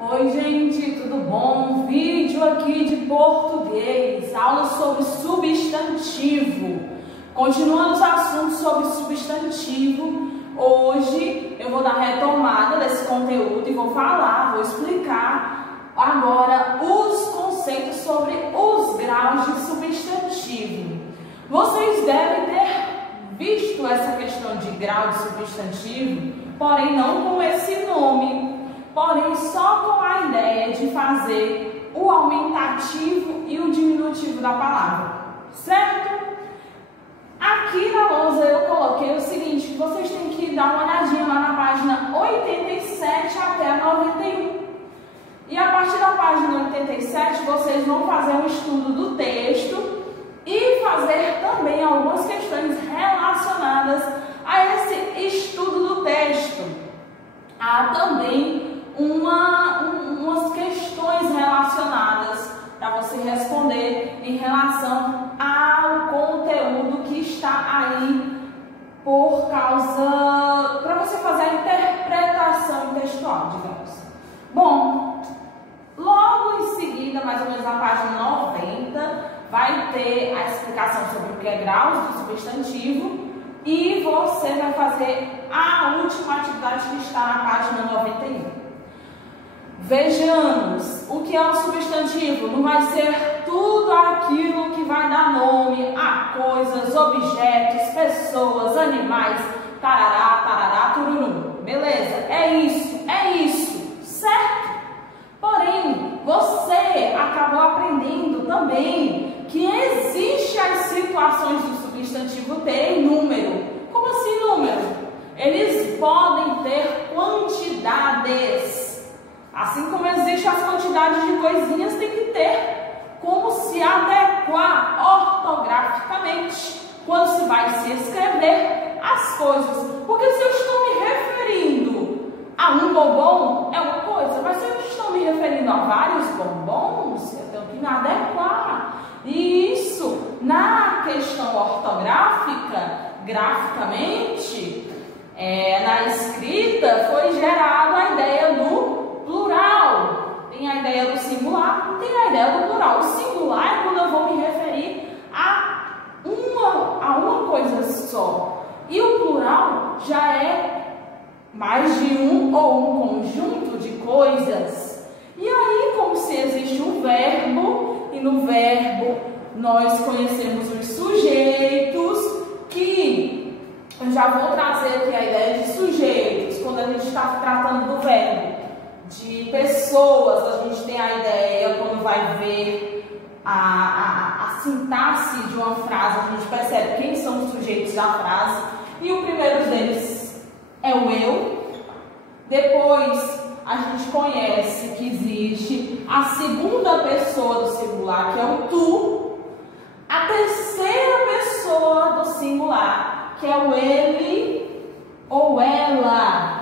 Oi gente, tudo bom? Vídeo aqui de português, aula sobre substantivo. Continuando os assuntos sobre substantivo, hoje eu vou dar retomada desse conteúdo e vou explicar agora os conceitos sobre os graus de substantivo. Vocês devem ter visto essa questão de grau de substantivo, porém não com esse nome, porém só com a ideia de fazer o aumentativo e o diminutivo da palavra, certo? Aqui na lousa eu coloquei o seguinte, que vocês têm que dar uma olhadinha lá na página 87 até a 91. E a partir da página 87 vocês vão fazer um estudo do texto e fazer também algumas questões relacionadas a esse estudo do texto. Há também umas questões relacionadas para você responder em relação ao conteúdo que está aí para você fazer a interpretação textual, digamos. Bom, logo em seguida, mais ou menos na página 90, vai ter a explicação sobre o que é graus do substantivo e você vai fazer a última atividade que está na página 91. Vejamos o que é um substantivo. Não vai ser tudo aquilo que vai dar nome a coisas, objetos, pessoas, animais, tarará, tarará, tururum. Beleza? É isso, certo? Porém, você acabou aprendendo também que existem as situações do substantivo ter número. Como assim número? Eles podem ter quantidades. Assim como existem as quantidades de coisinhas, tem que ter como se adequar ortograficamente quando se vai se escrever as coisas. Porque se eu estou me referindo a um bombom, é uma coisa, mas se eu estou me referindo a vários bombons, eu tenho que me adequar. E isso, na questão ortográfica, graficamente, na escrita, foi gerada a ideia do plural. Tem a ideia do singular e tem a ideia do plural. O singular é quando eu vou me referir a uma coisa só. E o plural já é mais de um ou um conjunto de coisas. E aí, como se existe um verbo, e no verbo nós conhecemos os sujeitos, que eu já vou trazer aqui a ideia de sujeitos, quando a gente está tratando do verbo. De pessoas, a gente tem a ideia, quando vai ver a sintaxe de uma frase, a gente percebe quem são os sujeitos da frase, e o primeiro deles é o eu. Depois a gente conhece que existe a segunda pessoa do singular, que é o tu, a terceira pessoa do singular, que é o ele ou ela.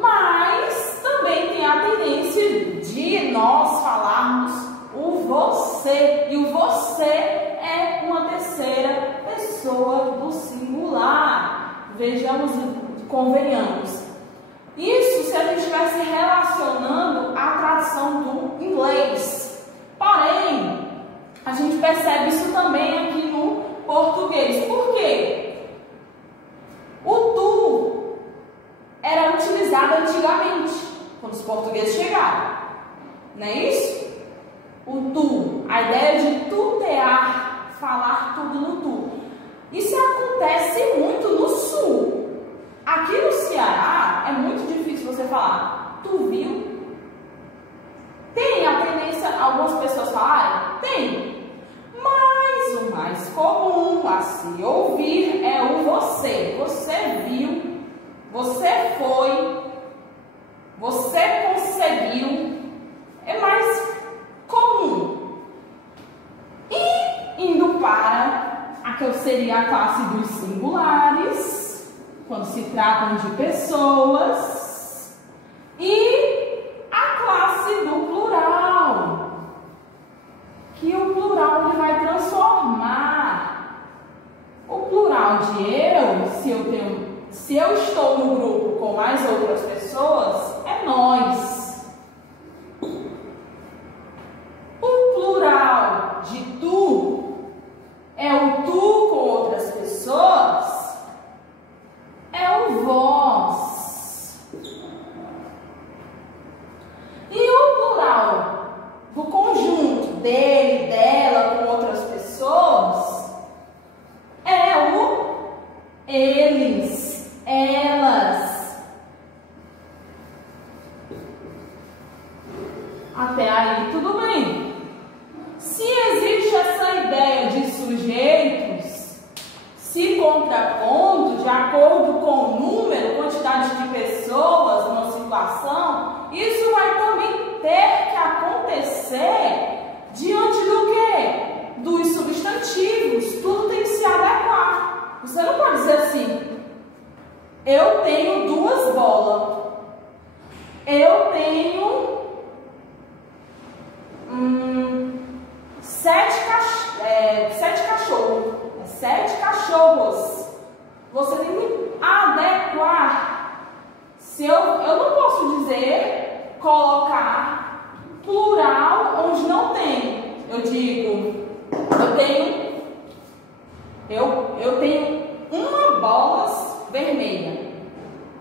Mas também tem a tendência de nós falarmos o você. E o você é uma terceira pessoa do singular. Vejamos, convenhamos. Isso se a gente estivesse relacionando à tradução do inglês. Porém, a gente percebe isso também aqui no português. Por quê? O tu era utilizado antigamente, quando os portugueses chegaram. Não é isso? O tu, a ideia de tutear, falar tudo no tu. Isso acontece muito no sul. Aqui no Ceará é muito difícil você falar, tu viu? Tem a tendência, algumas pessoas falarem? Tem. Mas o mais comum a se ouvir é o você. Você viu? Você foi, você conseguiu, é mais comum. E indo para a que seria a classe dos singulares, quando se tratam de pessoas, e a classe do plural, que o plural ele vai transformar o plural de eu, se eu estou no grupo com mais outras pessoas, é nós. situação, isso vai também ter que acontecer diante do quê? Dos substantivos. Tudo tem que se adequar. Você não pode dizer assim, eu tenho 2 bolas. Eu tenho 7 cachorros. 7 cachorros. Você tem que adequar. Eu não posso dizer, colocar plural onde não tem. Eu digo, eu tenho 1 bola vermelha.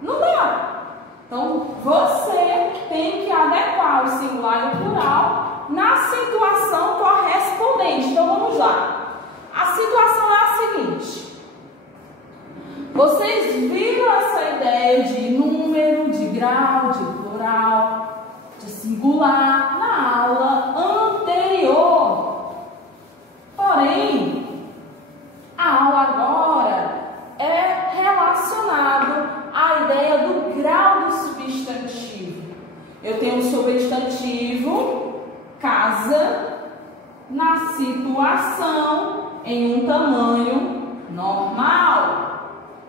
Não dá. Então, você tem que adequar o singular e o plural na situação correspondente. Então, vamos lá. A situação é a seguinte. Vocês viram essa ideia de número, de grau, de plural, de singular na aula anterior. Porém, a aula agora é relacionada à ideia do grau do substantivo. Eu tenho um substantivo, casa, na situação, em um tamanho normal.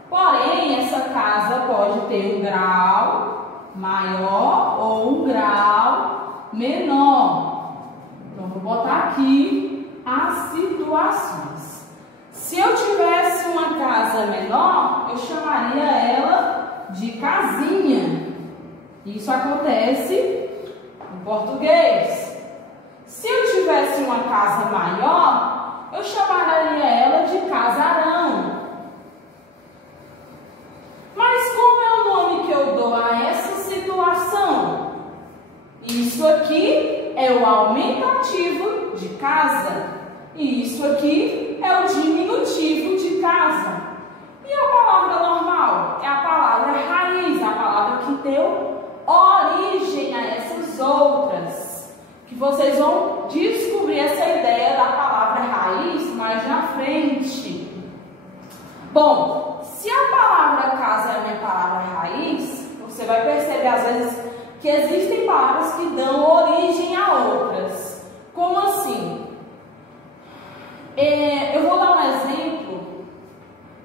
Porém, essa casa pode ter um grau maior ou um grau menor. Então, vou botar aqui as situações. Se eu tivesse uma casa menor, eu chamaria ela de casinha. Isso acontece em português. Se eu tivesse uma casa maior, eu chamaria ela de casarão. Mas como é o nome que eu dou a essa situação? Isso aqui é o aumentativo de casa. E isso aqui é o diminutivo de casa. E a palavra normal? É a palavra raiz, a palavra que deu origem a essas outras. Que vocês vão descobrir essa ideia da palavra raiz mais na frente. Bom, se a palavra casa é a minha palavra raiz, você vai perceber às vezes que existem palavras que dão origem a outras. Como assim? Eu vou dar um exemplo,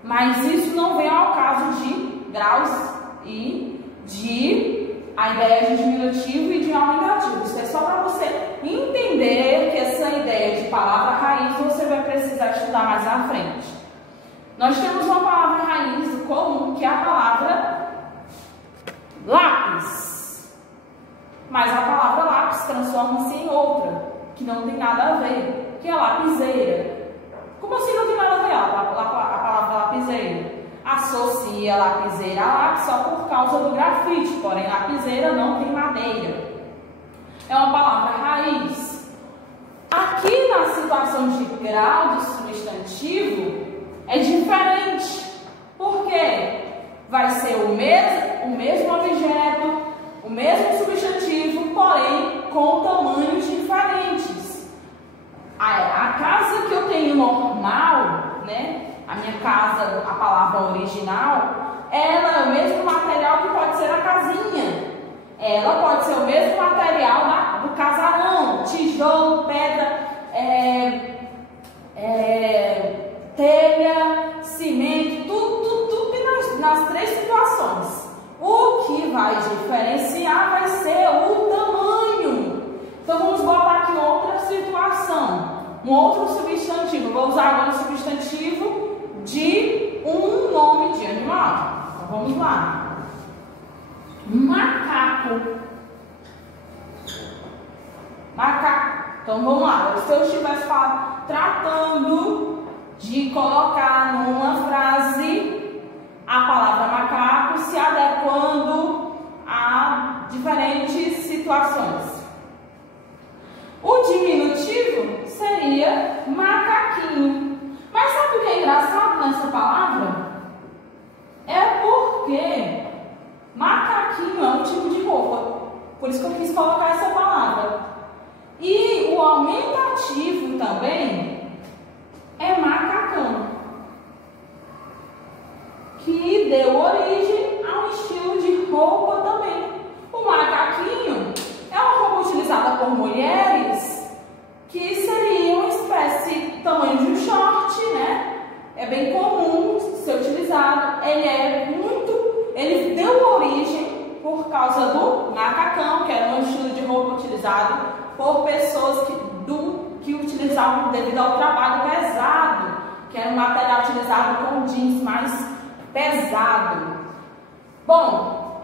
mas isso não vem ao caso de graus e de a ideia de diminutivo e de aumentativo. Isso é só para você entender que essa ideia de palavra raiz você vai precisar estudar mais à frente. Nós temos uma palavra raiz comum, que é a palavra lápis. Mas a palavra lápis transforma-se em outra, que não tem nada a ver, que é lapiseira. Como assim não tem nada a ver a palavra lapiseira? Associa lapiseira a lápis só por causa do grafite, porém lapiseira não tem madeira. É uma palavra raiz. Aqui na situação de grau do substantivo é diferente. Por quê? Vai ser o mesmo objeto, o mesmo substantivo, porém com tamanhos diferentes. A casa que eu tenho normal, né? A minha casa, a palavra original, ela é o mesmo material que pode ser a casinha. Ela pode ser o mesmo material do casarão, tijolo, pedra, telha, cimento, tudo tem nas 3 situações. O que vai diferenciar vai ser o tamanho. Então vamos botar aqui outra situação, um outro substantivo. Vou usar agora o substantivo de um nome de animal. Então vamos lá. Macaco. Macaco. Então vamos lá. Se eu estivesse tratando de colocar numa frase a palavra macaco se adequando a diferentes situações. O diminutivo seria macaquinho. Mas sabe o que é engraçado nessa palavra? É porque macaquinho é um tipo de roupa. Por isso que eu quis colocar essa palavra. E o aumentativo também é macacão, que deu origem a um estilo de roupa também. O causa do macacão, que era um estilo de roupa utilizado por pessoas que utilizavam devido ao trabalho pesado, que era um material utilizado com jeans mais pesado. Bom,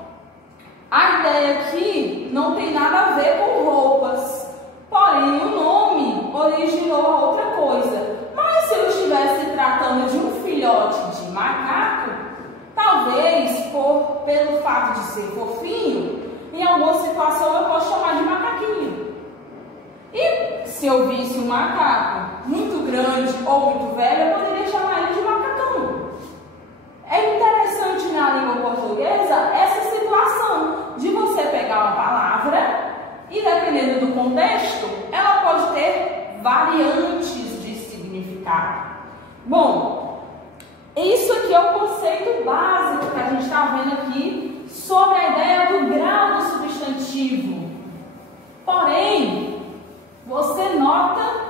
a ideia aqui não tem nada a ver com roupas, porém o nome originou outra coisa. Mas se eu estivesse tratando de um filhote de macaco, talvez pelo fato de ser fofinho, em alguma situação eu posso chamar de macaquinho. E se eu visse um macaco muito grande ou muito velho, eu poderia chamar ele de macacão. É interessante na língua portuguesa essa situação de você pegar uma palavra e, dependendo do contexto, ela pode ter variantes de significado. Bom, isso aqui é o conceito básico que a gente está vendo aqui sobre a ideia do grau do substantivo. Porém, você nota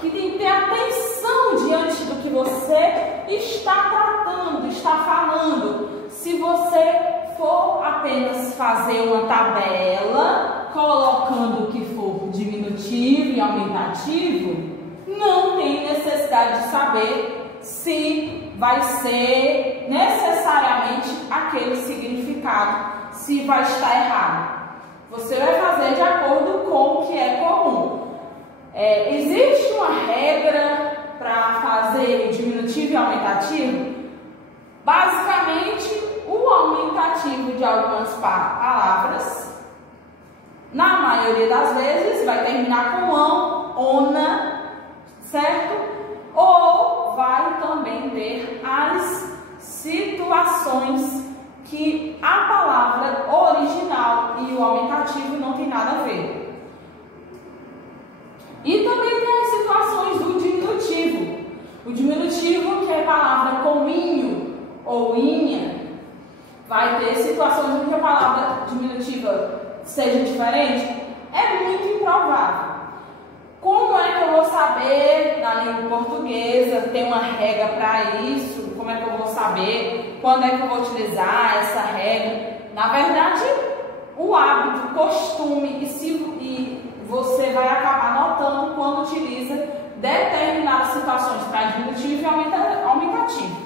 que tem que ter atenção diante do que você está tratando, está falando. Se você for apenas fazer uma tabela, colocando o que for diminutivo e aumentativo, não tem necessidade de saber se vai ser necessariamente aquele significado, se vai estar errado. Você vai fazer de acordo com o que é comum. Existe uma regra para fazer diminutivo e aumentativo? Basicamente, o aumentativo de algumas palavras, na maioria das vezes, vai terminar com ão, ona, certo? Ou vai também ter as situações que a palavra original e o aumentativo não tem nada a ver. E também tem as situações do diminutivo. O diminutivo, que é a palavra com inho ou inha, vai ter situações em que a palavra diminutiva seja diferente. É muito improvável. Como é que eu vou saber, na língua portuguesa, tem uma regra para isso? Como é que eu vou saber quando é que eu vou utilizar essa regra? Na verdade, o hábito, o costume, e você vai acabar notando quando utiliza determinadas situações para diminutivo e aumentativo.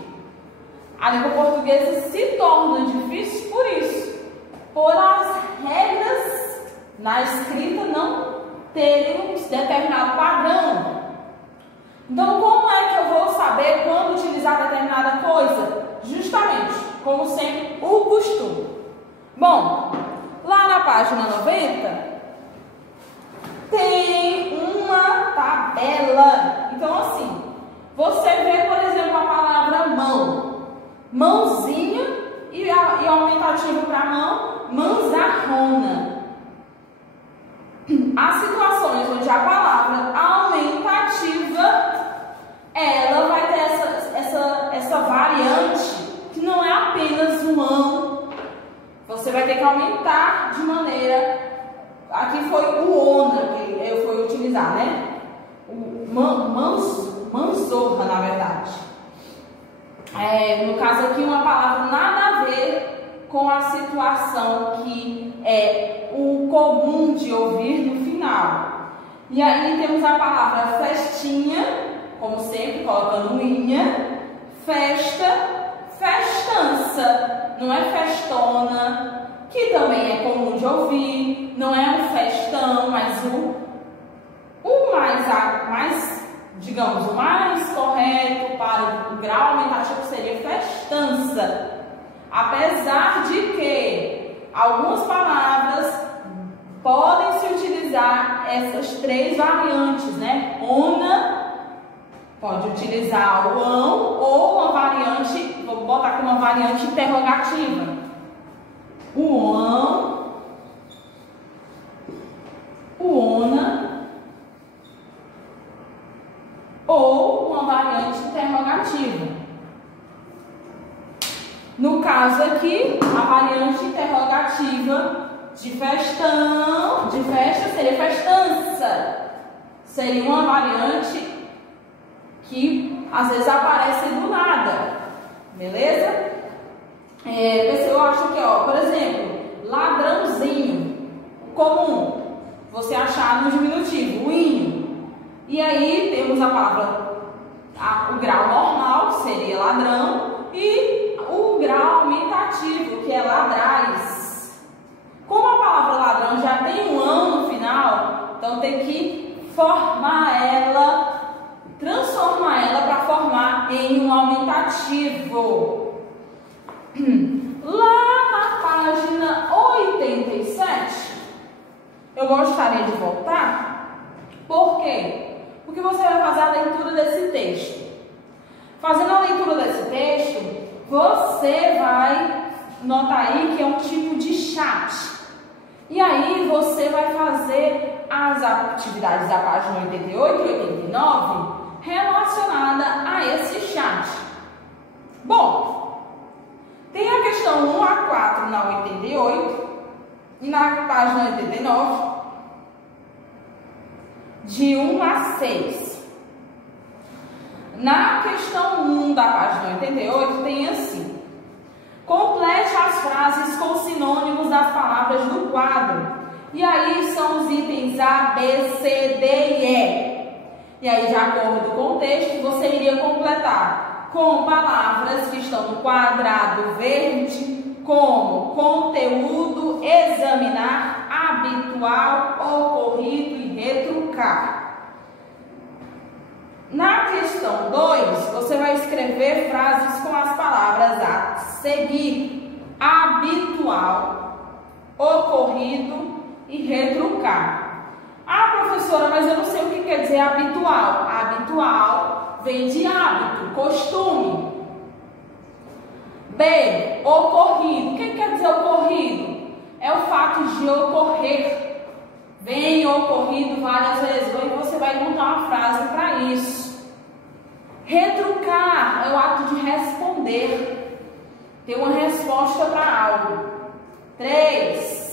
A língua portuguesa se torna difícil por isso, por as regras na escrita não terem um determinado padrão. Então, como é que eu vou saber quando utilizar determinada coisa? Justamente, como sempre, o costume. Bom, lá na página 90, tem uma tabela. Então, assim, você vê, por exemplo, a palavra mão, mãozinha, e aumentativo para mão, manzarrona. Há situações onde a palavra aumentativa, ela vai ter essa variante, que não é apenas um ão. Você vai ter que aumentar de maneira... Aqui foi o ona que eu fui utilizar, né? O manzorra, na verdade. No caso aqui, uma palavra nada a ver com a situação que é o comum de ouvir no final. E aí temos a palavra festinha, como sempre, colocando unha, festa, festança, não é festona, que também é comum de ouvir, não é um festão, mas digamos, o mais correto para o grau aumentativo seria festança. Apesar de que algumas palavras podem se utilizar essas três variantes, né? Ona pode utilizar o ão ou uma variante, vou botar como uma variante interrogativa. O ão, o ona ou uma variante interrogativa. No caso aqui, a variante interrogativa de festa seria festança. Seria uma variante que às vezes aparece do nada, beleza? Eu acho que, ó, por exemplo, ladrão comum, você achar no diminutivo, o inho. E aí temos a palavra, o grau normal, que seria ladrão, e o grau aumentativo, que é ladrais. Como a palavra ladrão já tem um ão no final, então tem que formar ela, transformar ela para formar em um aumentativo. Lá na página 87, eu gostaria de voltar. Por quê? Porque você vai fazer a leitura desse texto. Fazendo a leitura desse texto, você vai notar aí que é um tipo de chat. E aí você vai fazer as atividades da página 88 e 89 relacionada a esse chat. Bom, tem a questão 1 a 4 na 88 e na página 89 de 1 a 6. Na questão 1 da página 88 tem assim: complete as frases com sinônimos das palavras do quadro. E aí são os itens A, B, C, D e E. E aí, de acordo com o texto, você iria completar com palavras que estão no quadrado verde, como conteúdo, examinar, habitual, ocorrido e retrucar. Na questão 2, você vai escrever frases com as palavras a seguir: habitual, ocorrido e retrucar. Ah, professora, mas eu não sei o que quer dizer habitual. Habitual vem de hábito, costume. B, ocorrido. O que quer dizer ocorrido? É o fato de ocorrer. Vem ocorrido várias vezes. Aí você vai montar uma frase para isso. Retrucar é o ato de responder. Ter uma resposta para algo. 3.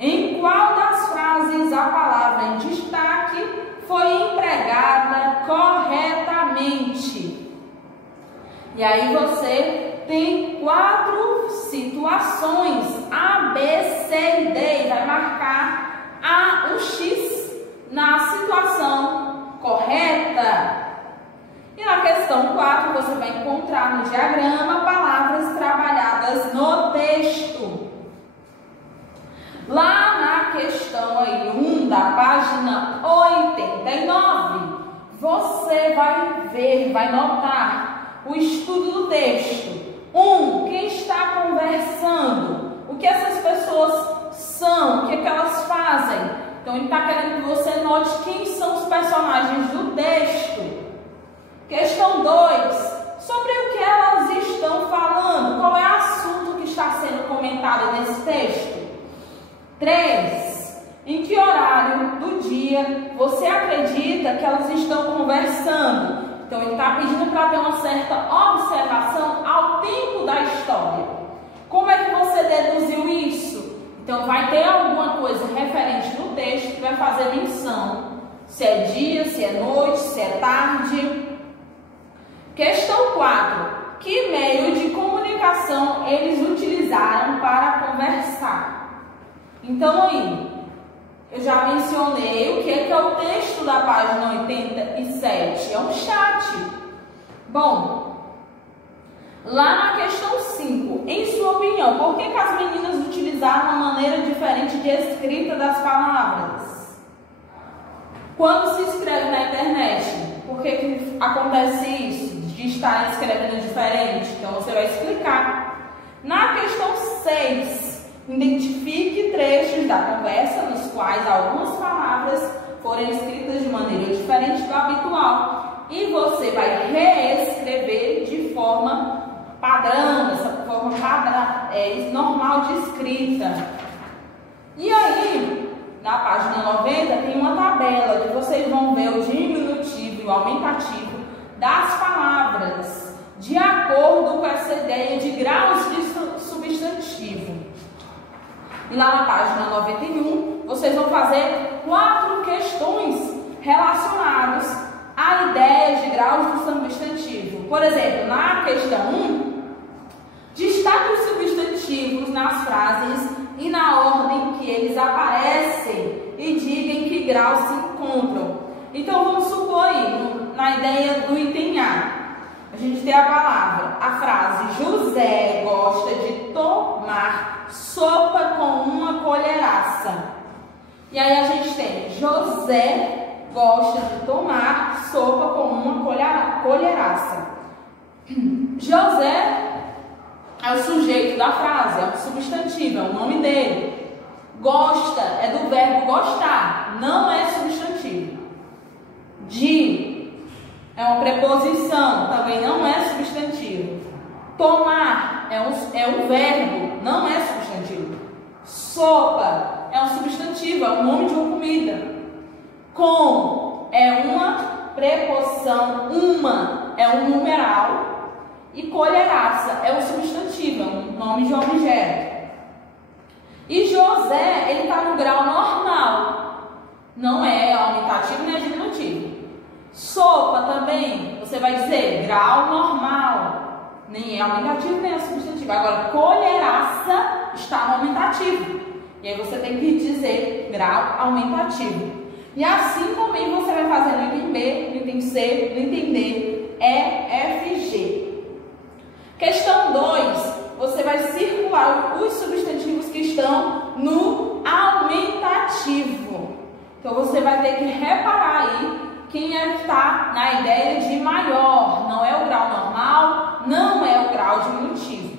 Em qual das frases a palavra em destaque foi empregada corretamente? E aí você tem 4 situações, A, B, C e D, e vai marcar o X na situação correta. E na questão 4 você vai encontrar no diagrama palavras trabalhadas no texto. Lá na questão aí 1 da página 89, você vai ver, vai notar o estudo do texto. 1. Quem está conversando? O que essas pessoas são? O que elas fazem? Então ele está querendo que você note quem são os personagens do texto. Questão 2. Sobre o que elas estão falando? Qual é o assunto que está sendo comentado nesse texto? 3. Em que horário do dia você acredita que elas estão conversando? Então, ele está pedindo para ter uma certa observação ao tempo da história. Como é que você deduziu isso? Então, vai ter alguma coisa referente no texto que vai fazer menção. Se é dia, se é noite, se é tarde. Questão 4. Que meio de comunicação eles utilizaram para conversar? Então, aí, eu já mencionei o que é o texto da página 87. É um chat. Bom, lá na questão 5, em sua opinião, por que as meninas utilizaram uma maneira diferente de escrita das palavras? Quando se escreve na internet, por que acontece isso? De estar escrevendo diferente? Então, você vai explicar. Na questão 6, identifique trechos da conversa nos quais algumas palavras foram escritas de maneira diferente do habitual. E você vai reescrever de forma padrão, essa forma normal de escrita. E aí, na página 90, tem uma tabela que vocês vão ver o diminutivo e o aumentativo das palavras, de acordo com essa ideia de graus de substantivo. E lá na página 91, vocês vão fazer 4 questões relacionadas a ideias de graus do substantivo. Por exemplo, na questão 1, destaque os substantivos nas frases e na ordem que eles aparecem grau se encontram. Então, vamos supor aí, na ideia do item A, a gente tem a palavra, a frase: José gosta de tomar sopa com uma colheraça. E aí a gente tem: José gosta de tomar sopa com uma colheraça. José é o sujeito da frase, é um substantivo, é o nome dele. Gosta é do verbo gostar, não é substantivo. De é uma preposição, também não é substantivo. Tomar é um verbo, não é substantivo. Sopa é um substantivo, é o nome de uma comida. Com é uma preposição, uma é um numeral. E colheraça é um substantivo, é um nome de um objeto. E José, ele está no grau normal, não é aumentativo nem diminutivo. Sopa também, você vai dizer grau normal, nem é aumentativo nem é substantivo. Agora, colheraça está no aumentativo, e aí você tem que dizer grau aumentativo. E assim também você vai fazer no item B, no item C, no item D, E, F, G. Questão 2, você vai circular os substantivos que estão no aumentativo. Então, você vai ter que reparar aí quem é que está na ideia de maior. Não é o grau normal, não é o grau diminutivo.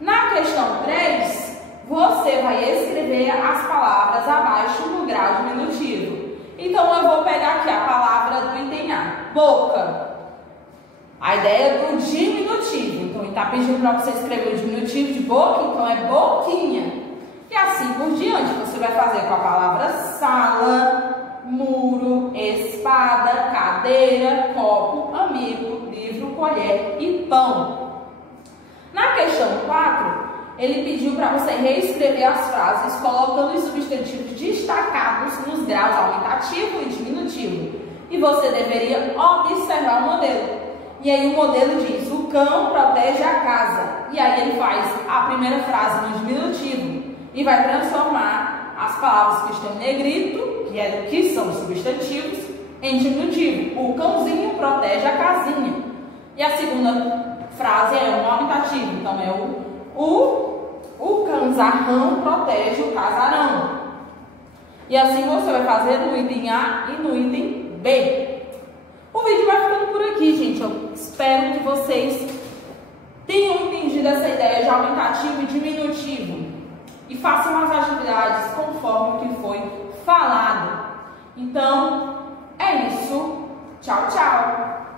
Na questão 3, você vai escrever as palavras abaixo no grau diminutivo. Então, eu vou pegar aqui a palavra do item A, boca. A ideia do diminutivo. Então, ele está pedindo para você escrever o diminutivo de boca, então é boquinha. E assim por diante, você vai fazer com a palavra sala, muro, espada, cadeira, copo, amigo, livro, colher e pão. Na questão 4, ele pediu para você reescrever as frases colocando os substantivos destacados nos graus aumentativo e diminutivo. E você deveria observar o modelo. E aí o modelo diz: o cão protege a casa. E aí ele faz a primeira frase no diminutivo e vai transformar as palavras que estão em negrito, que são substantivos, em diminutivo. O cãozinho protege a casinha. E a segunda frase é um aumentativo. Então é o canzarrão protege o casarão. E assim você vai fazer no item A e no item B. O vídeo vai ficando por aqui, gente. Eu espero que vocês tenham entendido essa ideia de aumentativo e diminutivo e façam as atividades conforme o que foi falado. Então, é isso. Tchau, tchau!